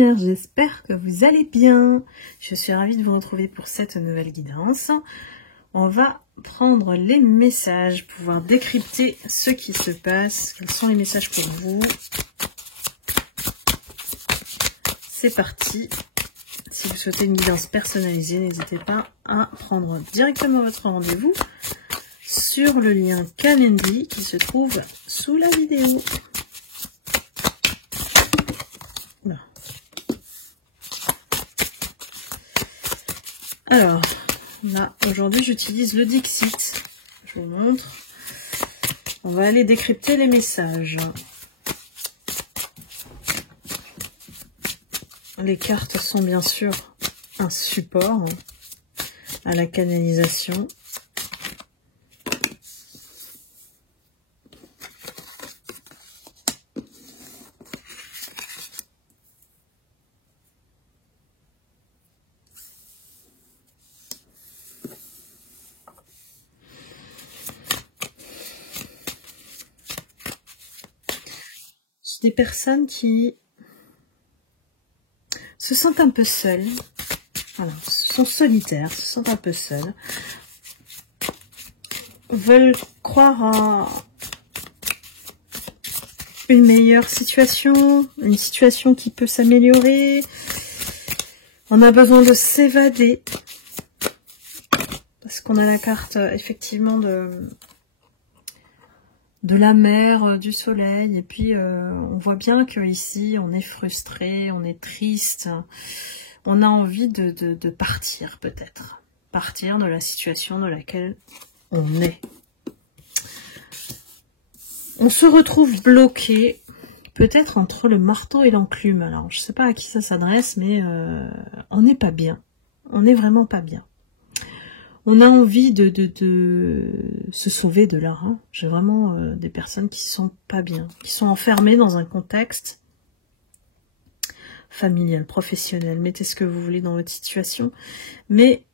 lumière, j'espère que vous allez bien. Je suis ravie de vous retrouver pour cette nouvelle guidance. On va prendre les messages, pouvoir décrypter ce qui se passe. Quels sont les messages pour vous? C'est parti. Si vous souhaitez une guidance personnalisée, n'hésitez pas à prendre directement votre rendez-vous sur le lien Calendly qui se trouve sous la vidéo. Alors, là, aujourd'hui, j'utilise le Dixit. Je vous montre. On va aller décrypter les messages. Les cartes sont bien sûr un support à la canalisation. Des personnes qui se sentent un peu seules, voilà, sont solitaires, se sentent un peu seules, veulent croire à une meilleure situation, une situation qui peut s'améliorer. On a besoin de s'évader, parce qu'on a la carte effectivement de la mer, du soleil, et puis on voit bien que ici on est frustré, on est triste, on a envie de partir peut-être, partir de la situation dans laquelle on est. On se retrouve bloqué, peut-être entre le marteau et l'enclume. Alors je sais pas à qui ça s'adresse, mais on n'est pas bien, on n'est vraiment pas bien. On a envie de se sauver de là. Hein. J'ai vraiment des personnes qui sont pas bien, qui sont enfermées dans un contexte familial, professionnel. Mettez ce que vous voulez dans votre situation. Mais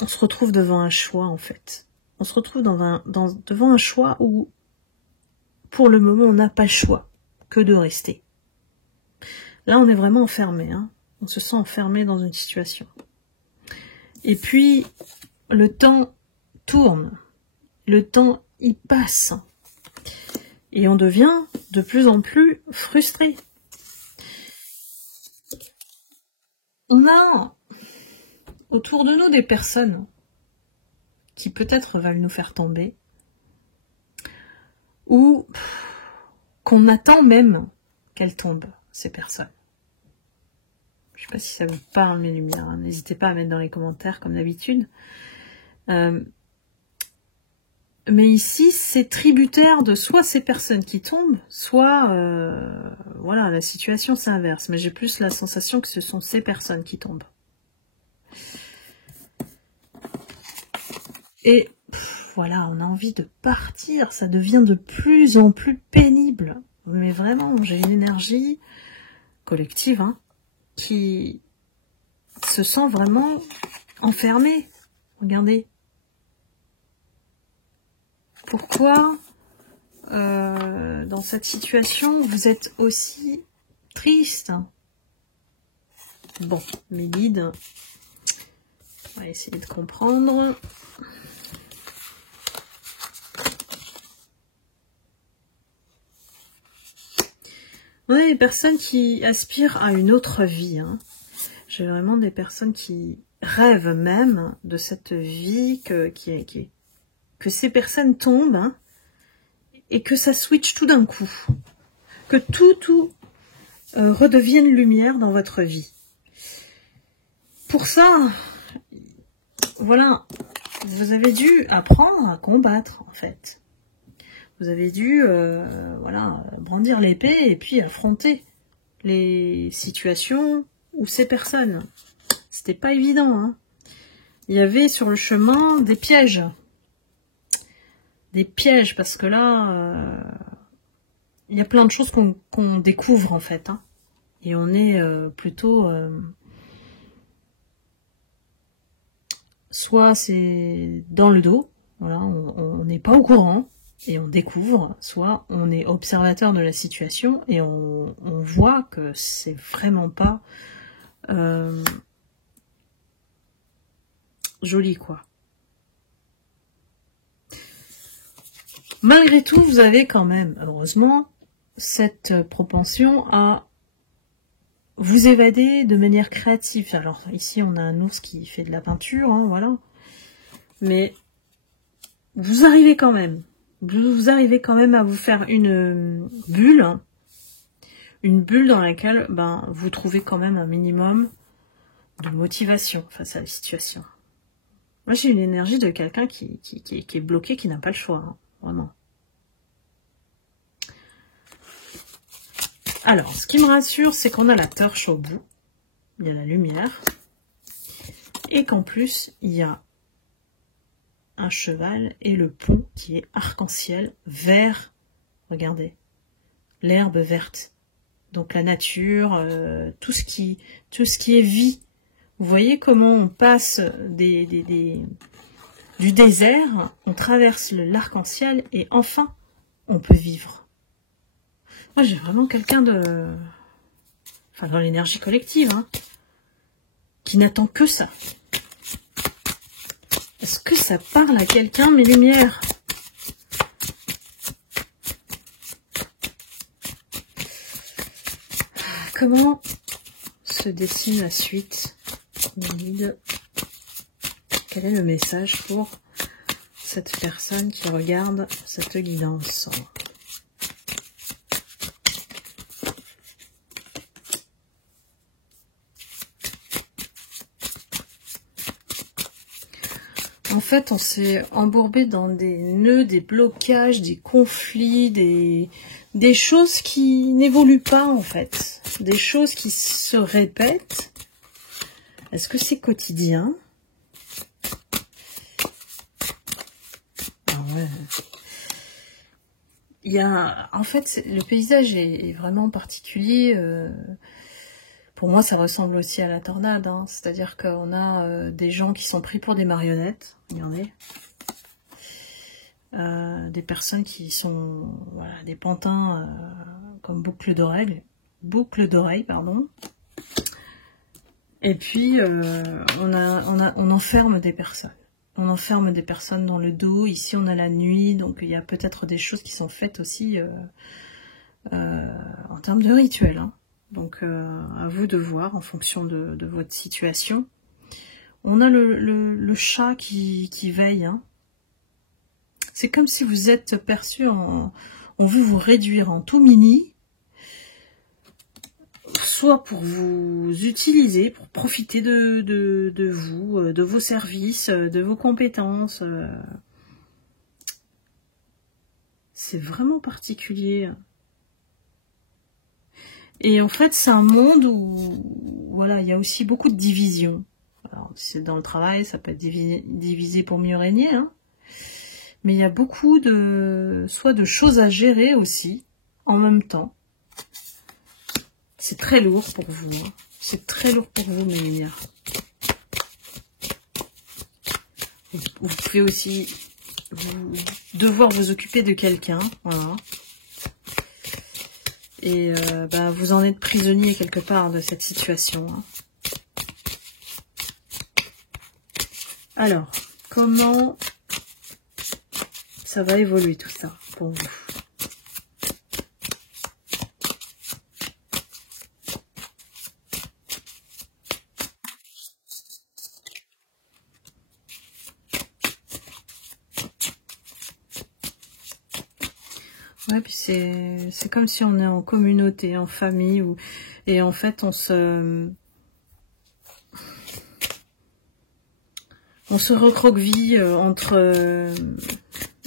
on se retrouve devant un choix, en fait. On se retrouve devant un choix où, pour le moment, on n'a pas le choix que de rester. Là, on est vraiment enfermé. Hein. On se sent enfermé dans une situation. Et puis, le temps tourne, le temps y passe, et on devient de plus en plus frustré. On a autour de nous des personnes qui peut-être veulent nous faire tomber, ou qu'on attend même qu'elles tombent, ces personnes. Je ne sais pas si ça vous parle, mes lumières. Hein. N'hésitez pas à mettre dans les commentaires, comme d'habitude. Mais ici, c'est tributaire de soit ces personnes qui tombent, soit, voilà, la situation s'inverse. Mais j'ai plus la sensation que ce sont ces personnes qui tombent. Et voilà, on a envie de partir. Ça devient de plus en plus pénible. Mais vraiment, j'ai une énergie collective, hein, qui se sent vraiment enfermé. Regardez. Pourquoi, dans cette situation, vous êtes aussi triste? Bon, mes guides, on va essayer de comprendre. On a des personnes qui aspirent à une autre vie. Hein. J'ai vraiment des personnes qui rêvent même de cette vie que ces personnes tombent, hein, et que ça switch tout d'un coup. Que tout redevienne lumière dans votre vie. Pour ça, voilà, vous avez dû apprendre à combattre, en fait. Vous avez dû, voilà, brandir l'épée et puis affronter les situations ou ces personnes. C'était pas évident, hein. Il y avait sur le chemin des pièges. Des pièges, parce que là, il y a plein de choses qu'on découvre, en fait. Hein. Et on est plutôt... soit c'est dans le dos, voilà, on n'est pas au courant, et on découvre, soit on est observateur de la situation et on voit que c'est vraiment pas joli, quoi. Malgré tout, vous avez quand même, heureusement, cette propension à vous évader de manière créative. Alors ici, on a un ours qui fait de la peinture, hein, voilà. Mais vous arrivez quand même. Vous arrivez quand même à vous faire une bulle dans laquelle vous trouvez quand même un minimum de motivation face à la situation. Moi, j'ai une énergie de quelqu'un qui est bloqué, qui n'a pas le choix, hein, vraiment. Alors, ce qui me rassure, c'est qu'on a la torche au bout, il y a la lumière, et qu'en plus, il y a un cheval et le pont qui est arc-en-ciel vert. Regardez, l'herbe verte. Donc la nature, tout ce qui est vie. Vous voyez comment on passe du désert, on traverse l'arc-en-ciel et enfin, on peut vivre. Moi, j'ai vraiment quelqu'un de... Enfin, dans l'énergie collective, hein, qui n'attend que ça. Est-ce que ça parle à quelqu'un, mes lumières? Comment se dessine la suite? Quel est le message pour cette personne qui regarde cette guidance? En fait, on s'est embourbé dans des nœuds, des blocages, des conflits, des choses qui n'évoluent pas, en fait. Des choses qui se répètent. Est-ce que c'est quotidien? Ah ouais. Il y a... En fait, le paysage est vraiment particulier. Pour moi, ça ressemble aussi à la tornade, hein. C'est-à-dire qu'on a des gens qui sont pris pour des marionnettes, il y en a. Des personnes qui sont des pantins comme boucle d'oreille, pardon. Et puis on enferme des personnes. On enferme des personnes dans le dos. Ici, on a la nuit, donc il y a peut-être des choses qui sont faites aussi en termes de rituels, hein. Donc, à vous de voir en fonction de votre situation. On a le chat qui veille, hein. C'est comme si vous êtes perçu on veut vous réduire en tout mini, soit pour vous utiliser, pour profiter de vous, de vos services, de vos compétences. C'est vraiment particulier. Et en fait, c'est un monde où, il y a aussi beaucoup de divisions. Alors, c'est dans le travail, ça peut être divisé pour mieux régner, hein. Mais il y a beaucoup soit de choses à gérer aussi, en même temps. C'est très lourd pour vous, hein. C'est très lourd pour vous, mes lumières. Vous pouvez aussi devoir vous occuper de quelqu'un, voilà. Et vous en êtes prisonnier quelque part de cette situation, hein. Alors, comment ça va évoluer tout ça pour vous? Ouais, puis c'est comme si on est en communauté, en famille, et en fait on se recroqueville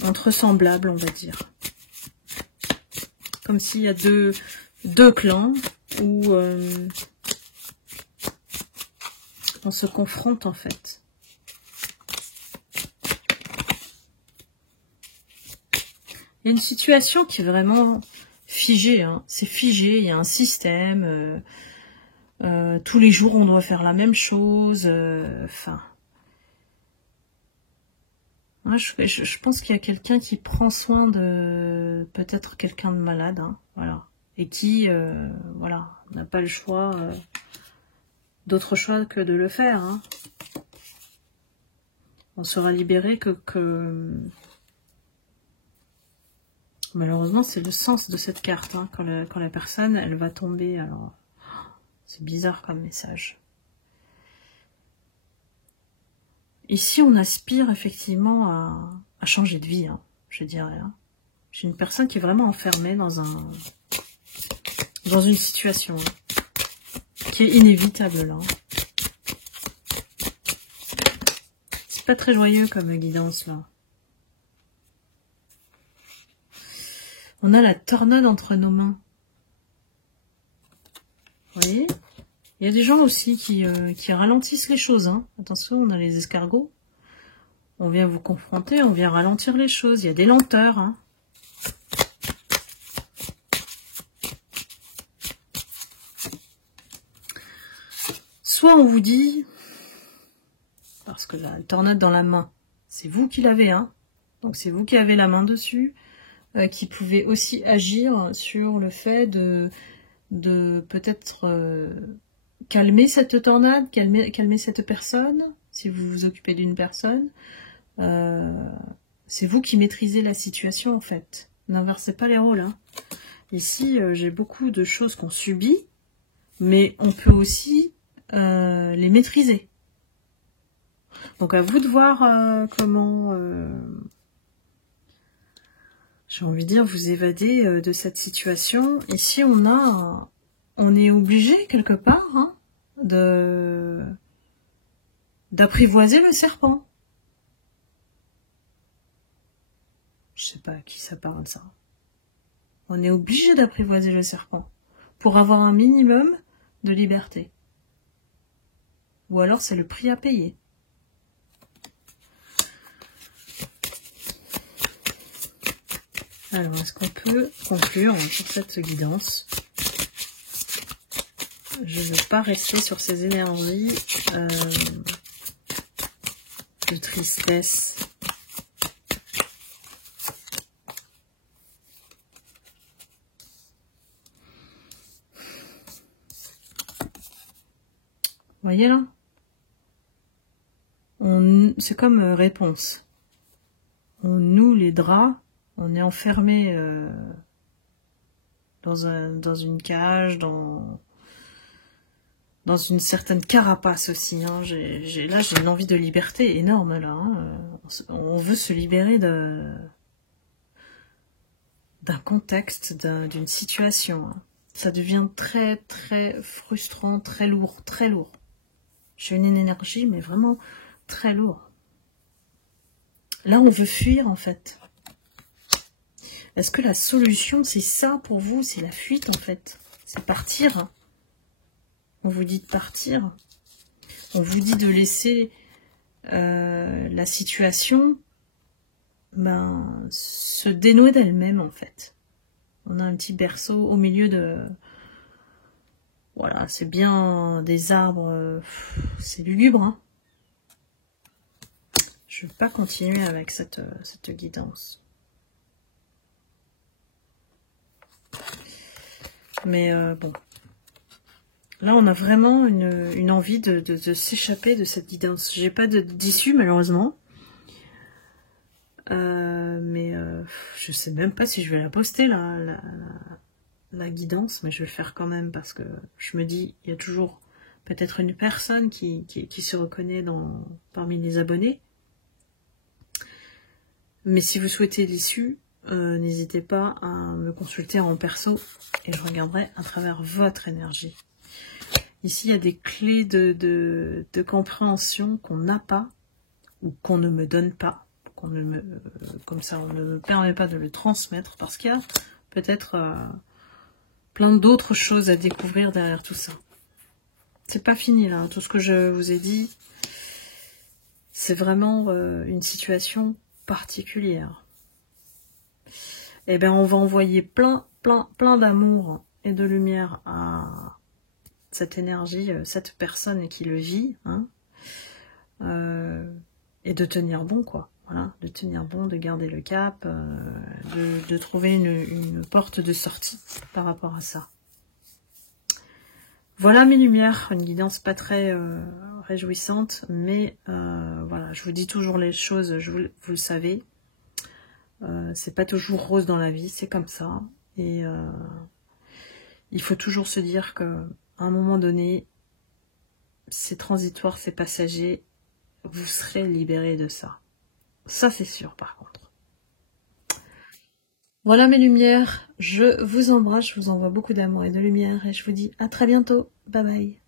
entre semblables, on va dire. Comme s'il y a deux clans où on se confronte en fait. Il y a une situation qui est vraiment figée, hein. C'est figé, il y a un système, tous les jours on doit faire la même chose, enfin... Moi, je pense qu'il y a quelqu'un qui prend soin de peut-être quelqu'un de malade, hein, voilà, et qui, voilà, n'a pas le choix, d'autre choix que de le faire. Hein. On sera libéré que... Malheureusement, c'est le sens de cette carte, hein, quand la personne, elle va tomber. Alors, c'est bizarre comme message. Ici, on aspire effectivement à changer de vie, hein, je dirais. Hein. J'ai une personne qui est vraiment enfermée dans une situation qui est inévitable. Là. C'est pas très joyeux comme guidance, là. On a la tornade entre nos mains. Vous voyez ? Il y a des gens aussi qui ralentissent les choses. Hein. Attention, on a les escargots. On vient vous confronter, on vient ralentir les choses. Il y a des lenteurs. Hein. Soit on vous dit, parce que la tornade dans la main, c'est vous qui l'avez, hein. Donc c'est vous qui avez la main dessus, qui pouvez aussi agir sur le fait de peut-être calmer cette tornade, calmer cette personne, si vous vous occupez d'une personne. C'est vous qui maîtrisez la situation en fait. N'inversez pas les rôles. Hein. Ici, j'ai beaucoup de choses qu'on subit, mais on peut aussi les maîtriser. Donc à vous de voir comment, j'ai envie de dire, vous évader de cette situation. Ici, on est obligé quelque part hein, d'apprivoiser le serpent. Je sais pas à qui ça parle ça. On est obligé d'apprivoiser le serpent pour avoir un minimum de liberté. Ou alors c'est le prix à payer. Alors, est-ce qu'on peut conclure sur cette guidance? Je ne veux pas rester sur ces énergies de tristesse. Vous voyez là? C'est comme réponse. On noue les draps, on est enfermé dans une cage, dans une certaine carapace aussi. Hein. J'ai une envie de liberté énorme là. Hein. On veut se libérer d'un contexte, d'une situation. Hein. Ça devient très très frustrant, très lourd, très lourd. J'ai une énergie, mais vraiment très lourde. Là, on veut fuir, en fait. Est-ce que la solution, c'est ça pour vous? C'est la fuite, en fait. C'est partir. On vous dit de partir. On vous dit de laisser la situation se dénouer d'elle-même, en fait. On a un petit berceau au milieu de... Voilà, c'est bien des arbres, c'est lugubre. Hein. Je ne veux pas continuer avec cette guidance. Mais bon, là on a vraiment une envie de s'échapper de cette guidance. J'ai pas d'issue malheureusement. Mais je sais même pas si je vais la poster la guidance, mais je vais le faire quand même parce que je me dis, il y a toujours peut-être une personne qui se reconnaît parmi les abonnés. Mais si vous souhaitez l'issue, n'hésitez pas à me consulter en perso et je regarderai à travers votre énergie. Ici, il y a des clés de compréhension qu'on n'a pas ou qu'on ne me donne pas. Comme ça, on ne me permet pas de le transmettre parce qu'il y a peut-être plein d'autres choses à découvrir derrière tout ça. C'est pas fini là, tout ce que je vous ai dit, c'est vraiment une situation particulière. Eh bien, on va envoyer plein d'amour et de lumière à cette énergie, cette personne qui le vit, hein, et de tenir bon, quoi. voilà, de tenir bon, de garder le cap, de trouver une porte de sortie par rapport à ça. Voilà mes lumières, une guidance pas très réjouissante, mais voilà, je vous dis toujours les choses, vous le savez. C'est pas toujours rose dans la vie, c'est comme ça. Et il faut toujours se dire que à un moment donné, c'est transitoire, c'est passager, vous serez libéré de ça. Ça c'est sûr par contre. Voilà mes lumières, je vous embrasse, je vous envoie beaucoup d'amour et de lumière et je vous dis à très bientôt. Bye bye.